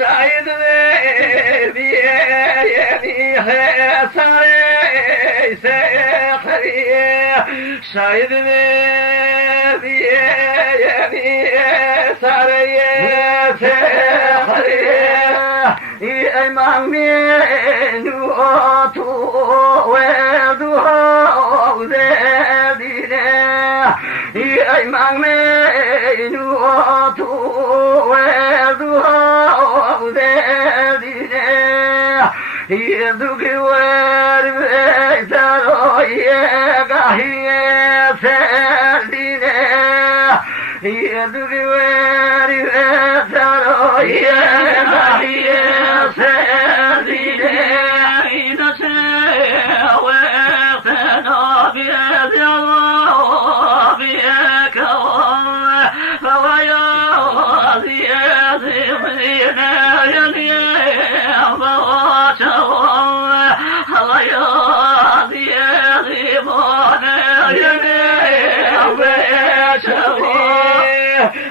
شاهد بياني ساري سخري شاهد بياني ساري سخري إمام من وطو ودو ذبينا إمام من وطو ودو يدك وربيتر يقهي سردنا يدك وربيتر يقهي سردنا إذا سويتنا بيد الله بيك فهو ياضي يزمنا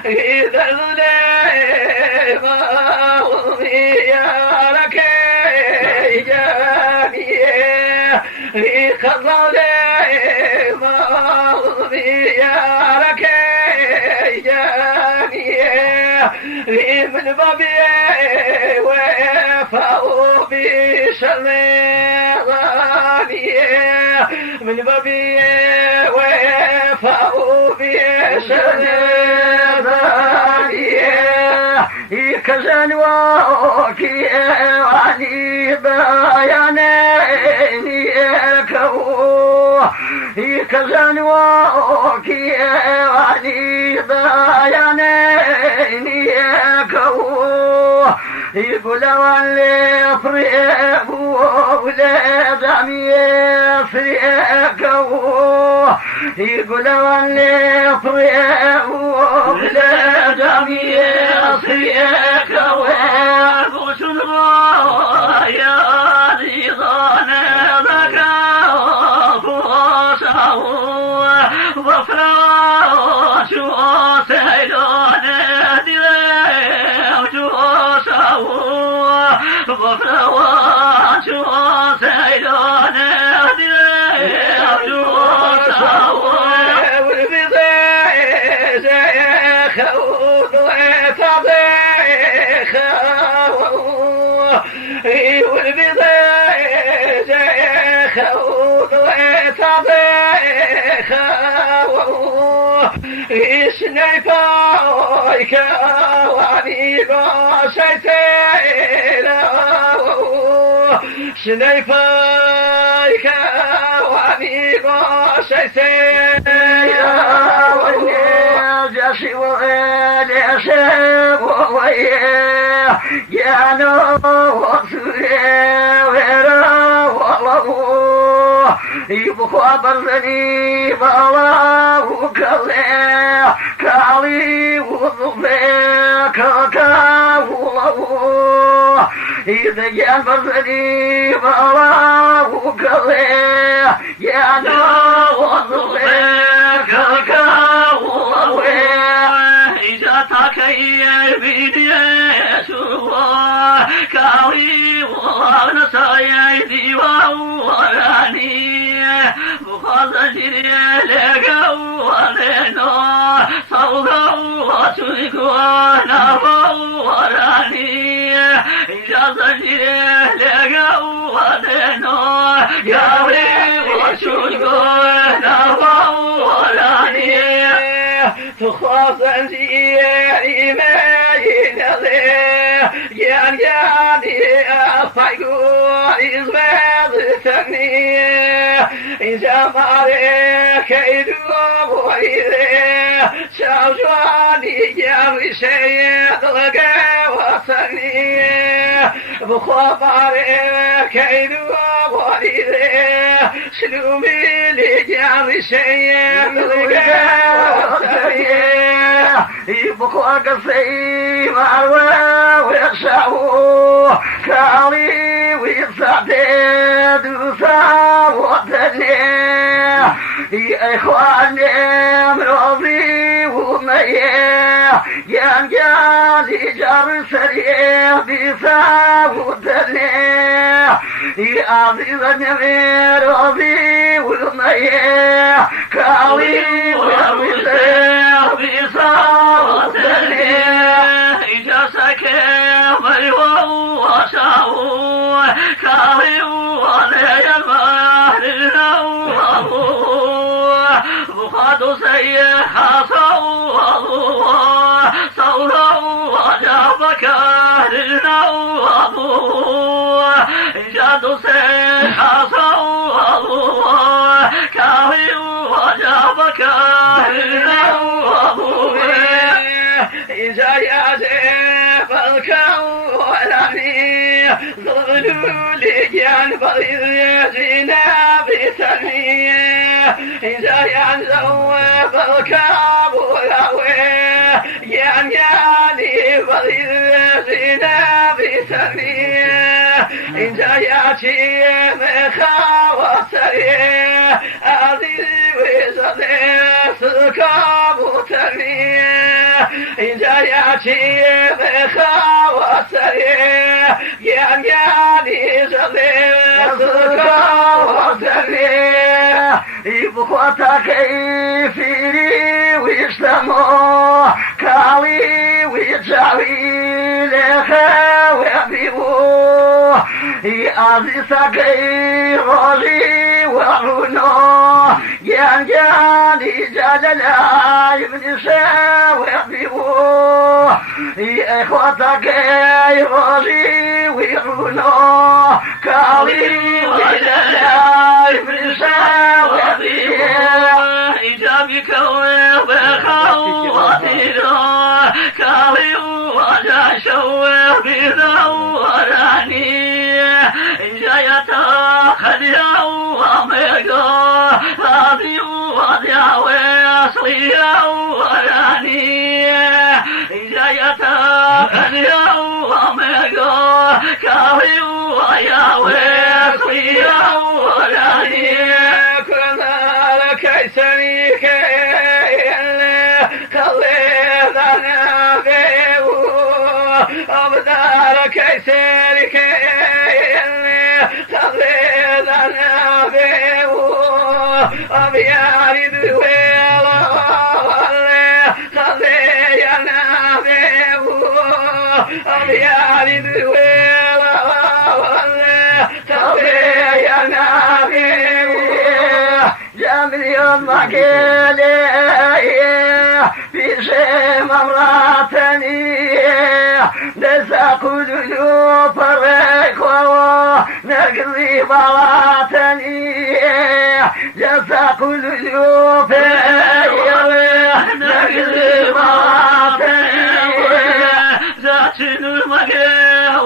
إذا الظلام وضيارك جانيه الظلام وضيارك جانيه من بابي وفاء بشلانيه من بابي وفاء بشلانيه كزن وكي وعني بياني كو كزن وكي وعني بياني كو يقول واللي فريق ولا دمي فريقو يقول واللي فريق ولا دمي فريقو بوش الرايا رضان ذكا بوشه وفراش وسيدان وفرواش وسيدان والبضيع خود وطبيخ والبضيع خود وطبيخ سنيفايك وعني باشيتينا سنيفايك وعني باشيتينا والنجاشي واليشيب وويه يا نوصي ويرا والله يبقى برزني بالله كالله كالي وضبك كاوله إذا جاء برزني بالله كالله يا نوصي كاوله إذا تكير بيدي يسوع كالي ونسايدي ووراني بخزجري لقوالنا صوغا وشيكوانا ووراني إذا زجري لقوالنا ياولي وشيكوانا ووراني تخاصن زيري ما يبقى قصيم عروة ويخشعوا كالي ويسعدد وصاوتني يا إخواني مرضي وميه ينجالي جار سريع بصاوتني يا عزيزني مرضي وميه كالي ويسعدد بصاوتني إجاسك مريو وشاو كاري وعلي المهر بخاد سيحا صورا وجابك جاد سيحا صورا كاري وجابك إذا يا زيف الكوني ظلوا لي جانب الزينة بسمية إذا ينزوف الكوني ينياني بالزينة بسمية إذا يأتي مخاوصي أذي وزدي سكابتني إذا يأتي بخاوصي ينياني زدي سكابتني يبقى كيفيري ويسلموا كالي ويجاوي لخا ويبيبو يأذي سكي غالي وعنو ينجاني جللا يبني ويبيبو يا إخوتك غالي وعنو كالي وجللا يبني ويبيبو إجابك وبخواتنا كالي وجاشوا بذوراني جايتا خليا وميقا هذي وضيا ويصليا وراني جايتا خليا وميقا كالي ويا ويصليا وراني كلنا لك سميك خلينا بيو أبدالك سيرك خلينا بيو أبياري دويلا خلينا بيو أبياري دويلا خلينا بيو جميل مكيلي في شيء مراتني نسا كل فريق نقضي بلاتني جسا كل فريق نقضي بلاتني زاتن المكيه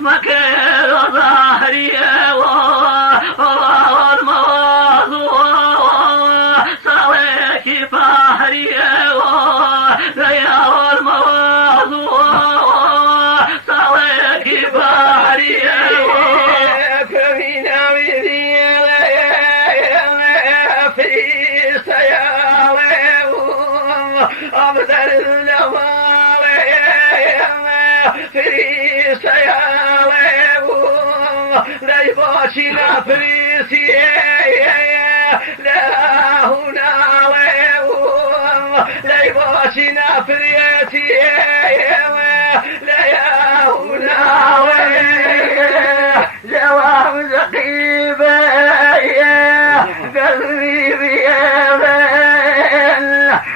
مكيه ظهري صليك فهري ليا الموضوع صليك فهري فمنا بذي في سيارة أبدل النوار في سيارة ليباشنا فريسي لا هنا ليباشنا فريسي لا هنا جواب زقيبة قلبي بيبن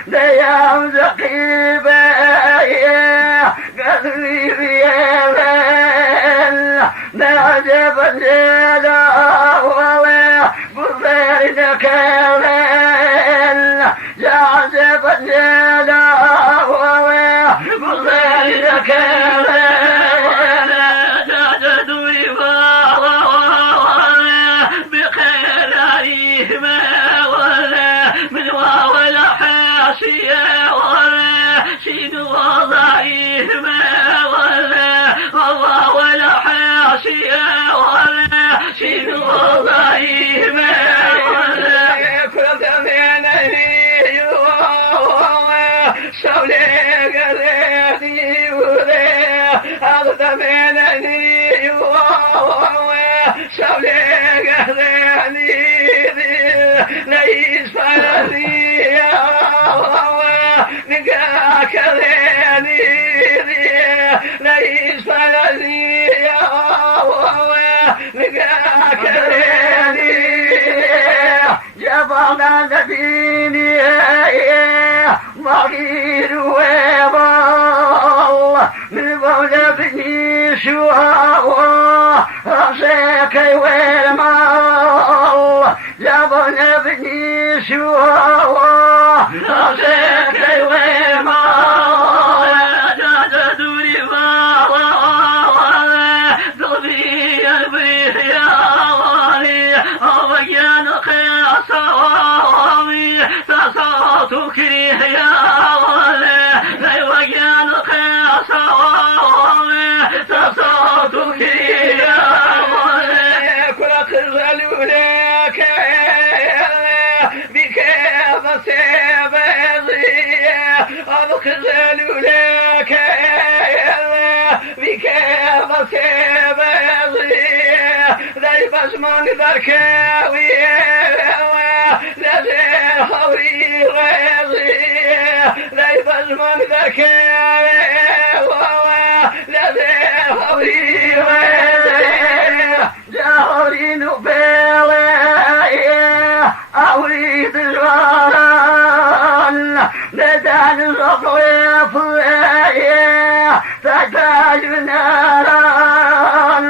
ديام زقيبة والليلة بغيرك الليل جازب الليلة بغيرك الليل جاددوا بخير عليهما من واو الحاشية شين وضعيهما الله والحاشية شين وضعيهما كل زمان شولي قريتي وذي هذا زمان شولي قريتي ليس فلي نقاك ذيني ليس فلي نقاك ذيني جبنا نبيني مغير ويضل من مولى بني شواء رأسك والمال جبنا بني شواء رأسك والمال جاددوا قلبي البيا ويان قصامي تصوتك يا ويان قصامي تصوتك يا كل خزل لك بك فسيبزي خزل لك بك فسيبزي ذي بزمن ذركاوي لزي خوري غيظي ذي بزمن ذركاوي لزي خوري غيظي جاوري نبيلي أريد الوان ندان الرطيف تحتاج ناران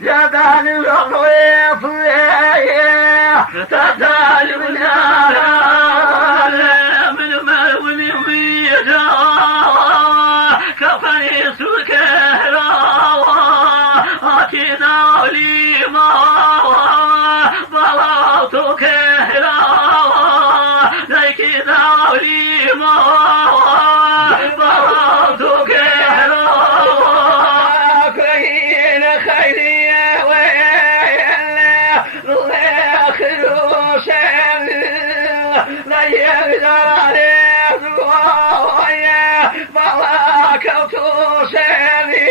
جبان الرطيف تحتاج ناران من مول ويجا كفيس الكهراء أتينا لي ما بلغت كهراء ليك داولي ما بلغت كهراء كاين خيرية ويلا الآخر وشان لا يقدر عليه ضوايا بلاك وتوشاني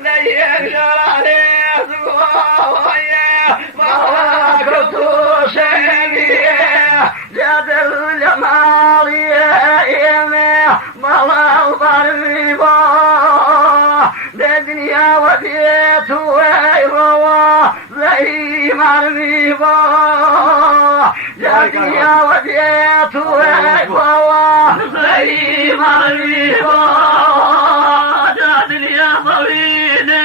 لا يقدر عليه ضوايا بلاك وتوشاني جدل الجمالية بلا ضريبا الدنيا وبيت ويروى زي مرميبا الدنيا وبيت ويروى زي مرميبا الدنيا طويلة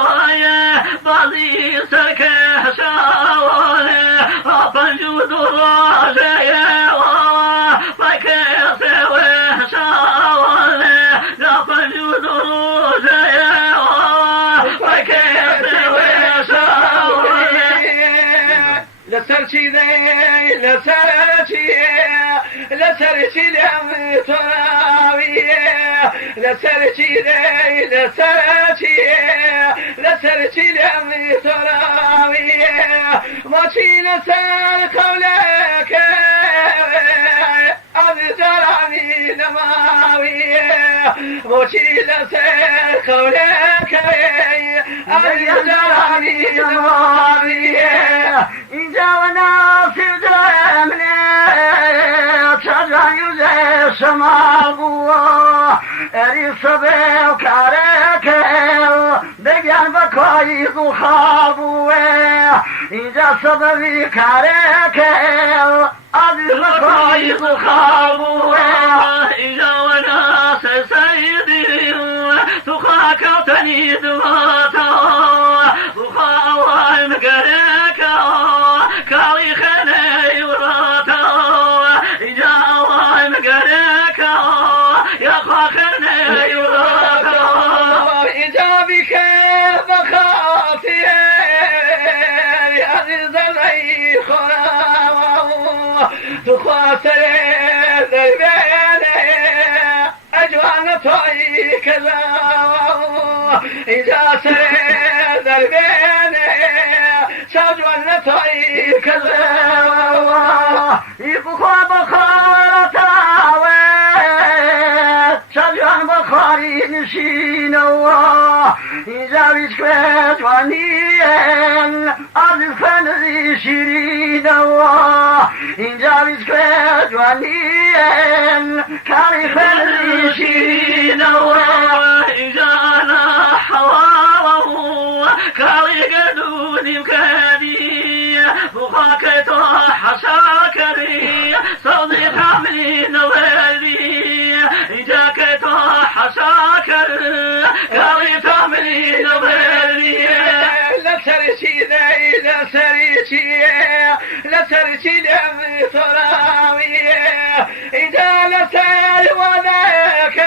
ويا بعضي سكه شاولة فنجود الراجية فكيس وشاولة فنجود الراجية فكيس وشاولة لسرشي ذي لسرشي لم تراويه لسرشي ذي لسرشي لم تراويه ماشي لسر قولك أذجرني نماويه ماشي لسر قولك أذجرني نماويه إن جاونا في درمني تجايز سمابوا أريصبه وكاركل بجان بكويز وخابوه إذا سببي كاركل أريص بكويز وخابوه إذا وناس سيدي تخاك وتنيد ماتا الله مقرك كالي خلي وراته إجا الله مقرك يا خاخرني وراته إجا بك بخاطي عزيز لي خلاوه تخاطر ذربين أجوان طعي كذا إذا سري ذربين سجوان طعي كذا يبقى بخارتاوي سجوان بخاري نشينوا إذا بسكوت وانيين عزيز فنزي شيرينوا إذا بسكوت وانيين كاري فنزي شيرينوا إجانا حواره كاري قدوني مكادي بخاك توح شاكري صدي حملي نوالي إجاك توح شاكر كاري تحملي نوالي لا ترشي ذي لا ترشي لا ترشي لأمي تراوي إذا لا تري وذاك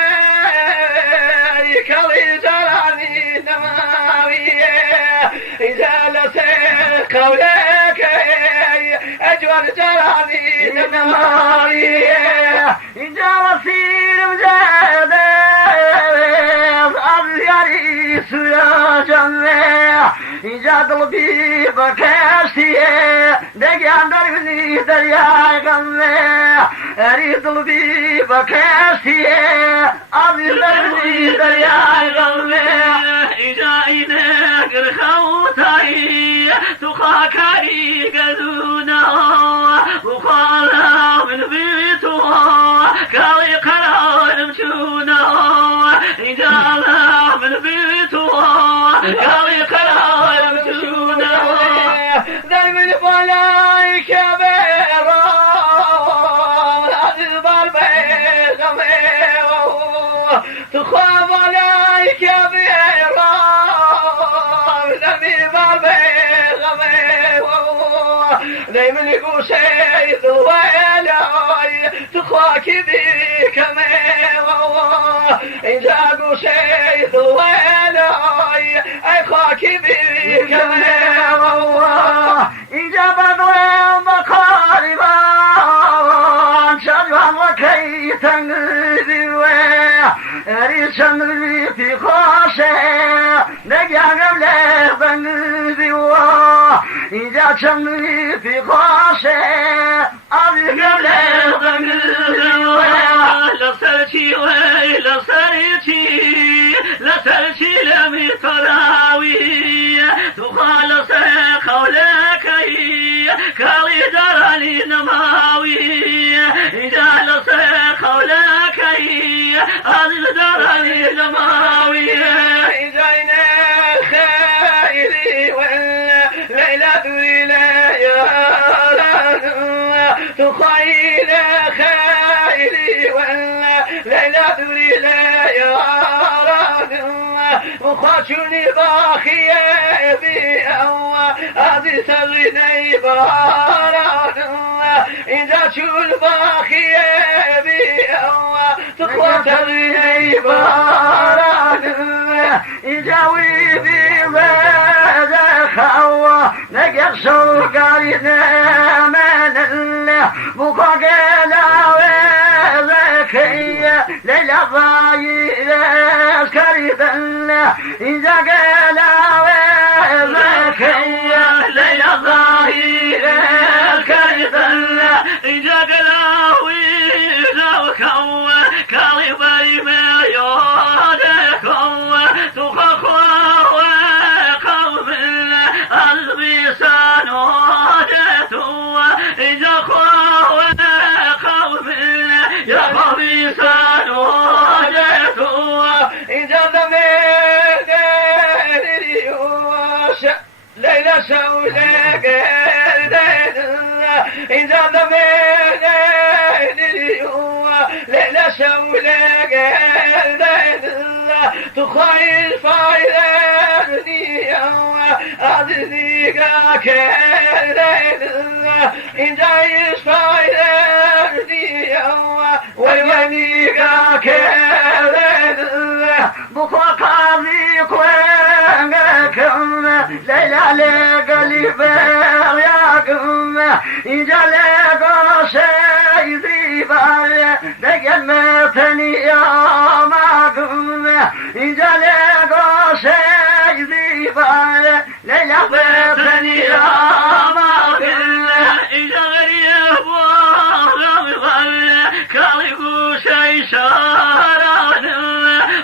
كوي جراني نماوي إذا لا تري قولك أجوال جراني نماوي إذا وسيل مجادة أبياري سيا جمع إذا قلبي بكاشتي دقيان دربني دريا غمع أريد قلبي بكاشتي أبي دربني دريا غمع إذا إنك رخوتي تخاكري قدونا وخالا من بيته كالي قرار مشونا إذا لا من بيته كالي قرار مشونا دايما الملايكة بيرا عزيز بالبيت غميوه تخاف ملايكة بيرا دمي بالبيت غميوه دايما يقول شيء ذوالي تخاكي بيك ميوه إذا قول شيء ذوالي أي خاكي بيك ميوه إذا بدوين بقاربا شجوان وكي تنذيوه ريشن في خاشة نجا قبله تنذيوه إذا شن في خاشة أبي قبله تنذيوه لسرتي ويل سرتي لسرتي لم تراوي تخالص قولك كالي دراني نماوي إذا لص قولك هذه دراني نماوي إذا خيري ولا ليلة ليلة تخيل خيري ولا ليلة ليلة وخاشوني باخية بي هذه سرني باران إذا شول باخية بي تخوتني باران إذا ويبي بذا خوا نقر شوقارنا من الله بقاقنا وذكية ليلة ضايلة كريبا إذا قال وذكية ليلة ضايلة كريبا إذا قلاوي لو كوا كالبي ما يودكوا تخخوا وقوم البسان ودتوا إذا خوا وقوم البسان ودتوا إذا ضميت اليوش ليلة سوداء إذا ضميت اليوم ليلة شولك الليل تخيل فايدني أدنيك كليل إن جايش فايدني وينيك كليل بخاقي كوينكم ليلى لقلب ياكم إن جالك شيء ذيبا دقلتني يا ماكم إن جالك شيء ذيبا ليلى بيتني يا ماكم إذا غريب وغلق كاليكو شي شاران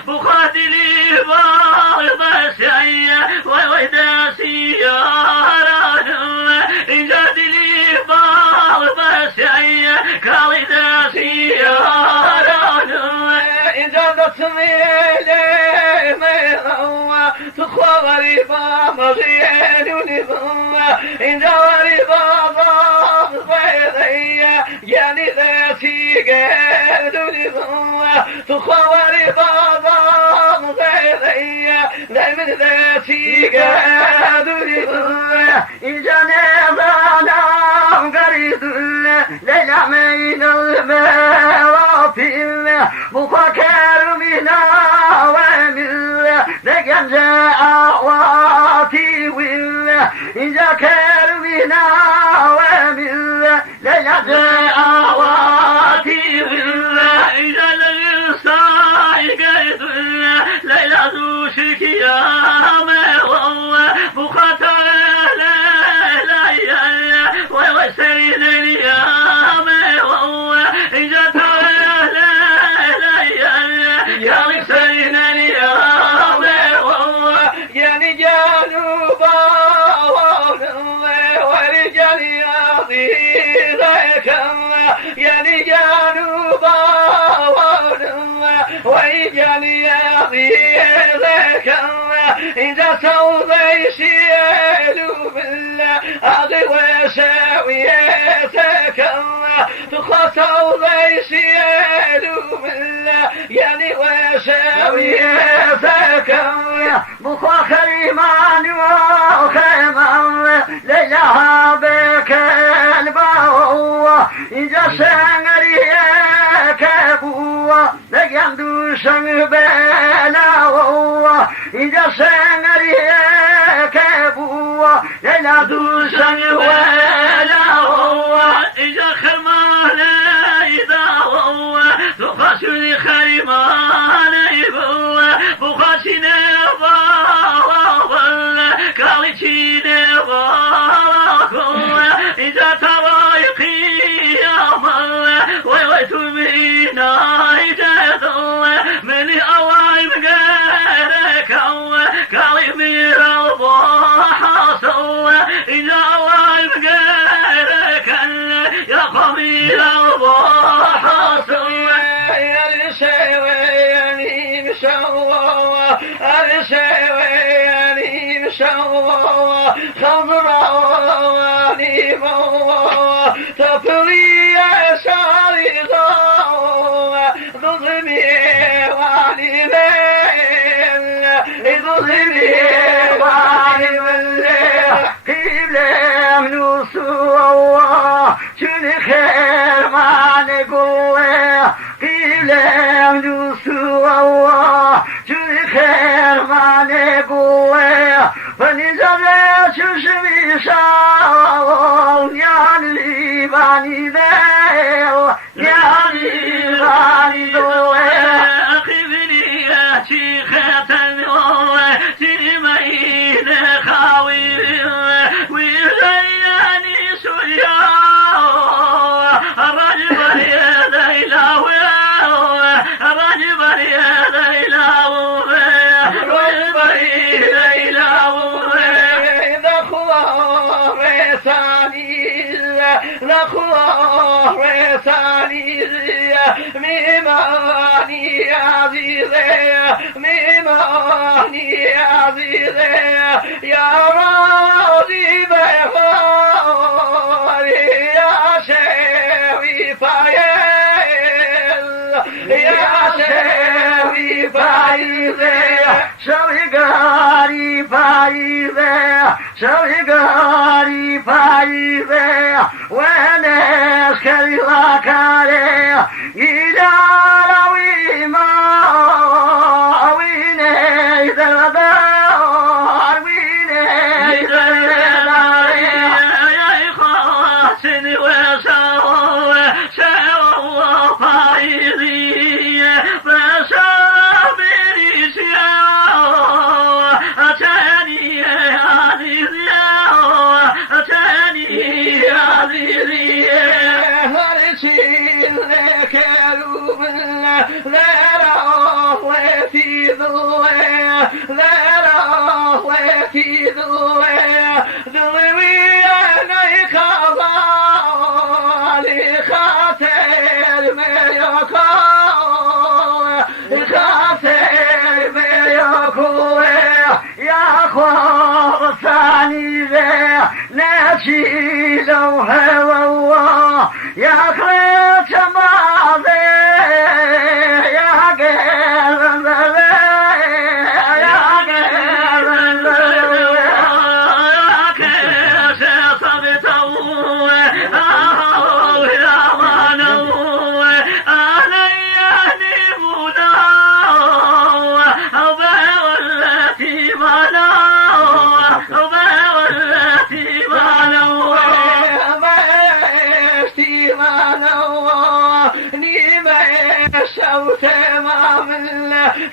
بخاتلي بارض سعية ويويدا سياران إن جادلي بارض سعية كاليدا سياران إن جادت ميلي ميضوى تخوى غريبا مغيان ونظوى إن جاربا ضغط بيضية يعني ذاتي قيد ونظوى تخوى غريبا ضغط بيضية لا من ذاتي قيد ونظوى إن جانبنا قريد ليلى من المرافل مفكر منا ومن لقد جاء واتي ويل إذا كان منا ومن ليلى جاء واتي ويل إذا الإنسان قيد ليلى دوشك يا مروى مخاطر ليلى ويسير يا مروى إذا تولى ليلى يا مسير يا مروى يا رجال ورجال يضيرك يا رجال ورجال يضيرك إذا سوضي شيلوا بالله أغي وشاويتك تخطوا ذي شيلوا بالله يعني وشاويتك مخاخري ماني وخيمان ليلها بك الباوة إذا سنغري كبوة لقيم دوشن بلاوة إذا سنغري كبوة ليلة دوشن بلاوة إذا خرمان إذا هو تخشني خيمان يبوه بخشني كاليشي نباكوه إذا ترايقي يا مله ويويت مينا إجادوه مني أواي مقارك كالي ميرا وحاسوه إذا أواي مقارك يا قميل وحاسوه يا الشوياني مشوه الشوياني مشوه خضراواني موه تطري يا شاري ضوه ضمي واني ليل ضمي واني ليل قبله نسوه شنو خير ما نقوله قبله نسوه شنو خير ما نقوله فنزل شوشمي شاول يعني باني ذيل يعني باني ذيل أخي بني يا شيخة النوى تنمين خاوي ويزيني سويا الرجل يا ليلى الرجل يا ليلى الرجل يا ليلى لخوار ثاني ميماني عزيزي ميماني عزيزي يا راضي بخاري يا شوي فايل يا شوي بايزي شوي قاري بايزي شوي قاري بايزي وناس كريلا كاري إلى لوي ما ويني دردار ويني دردار يا إخواتي وسووا سووا فايزي فسابري سياو أتاني عزيزي أتاني عزيزي هرشين لك روبنا لا روح في ذوي لا روح في ذوي ذوي أنا يخضع لخاطر ما يقول خاطر ما يقول يا خوار ثاني ذا ناشي لو هوا يا خليت ماضي يا قلب يا قلب شوت ما من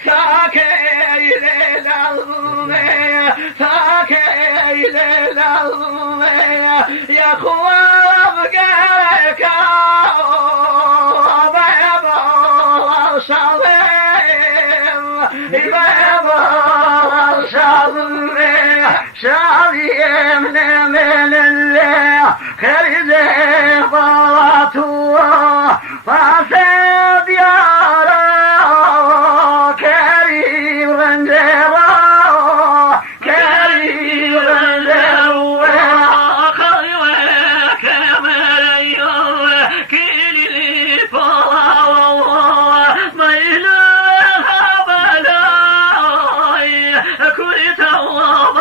ساكي للعظمية ساكي للعظمية يا خواب قلك بيضا شظيم بيضا شظيم شظيم من الله خريزي ضلته فاسد يا كريم رندرا كريم رندرا خيوك مريو كيلي فلاو ميلها بلاي كريت الله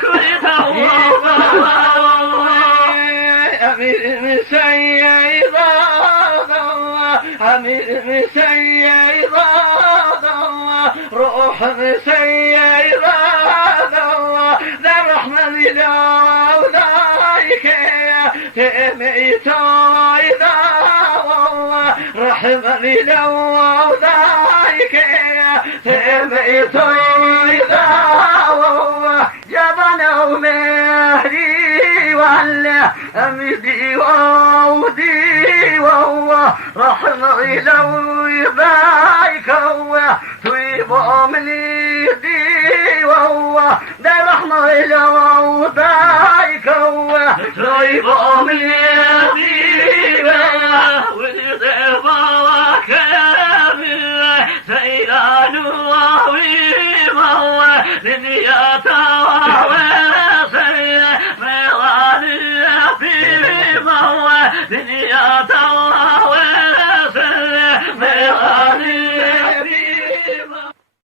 كريت مسيّضة روح مسيّضة ذا الرحمن لولايك تميت إذا رحمن لولايك تميت إذا جبنا ومهري وعلى أمدي وودي وهو رحمة لو يبايك هو طيب أملي دي وهو ده رحمة لو يبايك هو طيب أملي دي وهو ولد بارك سيدان وهو لنياتا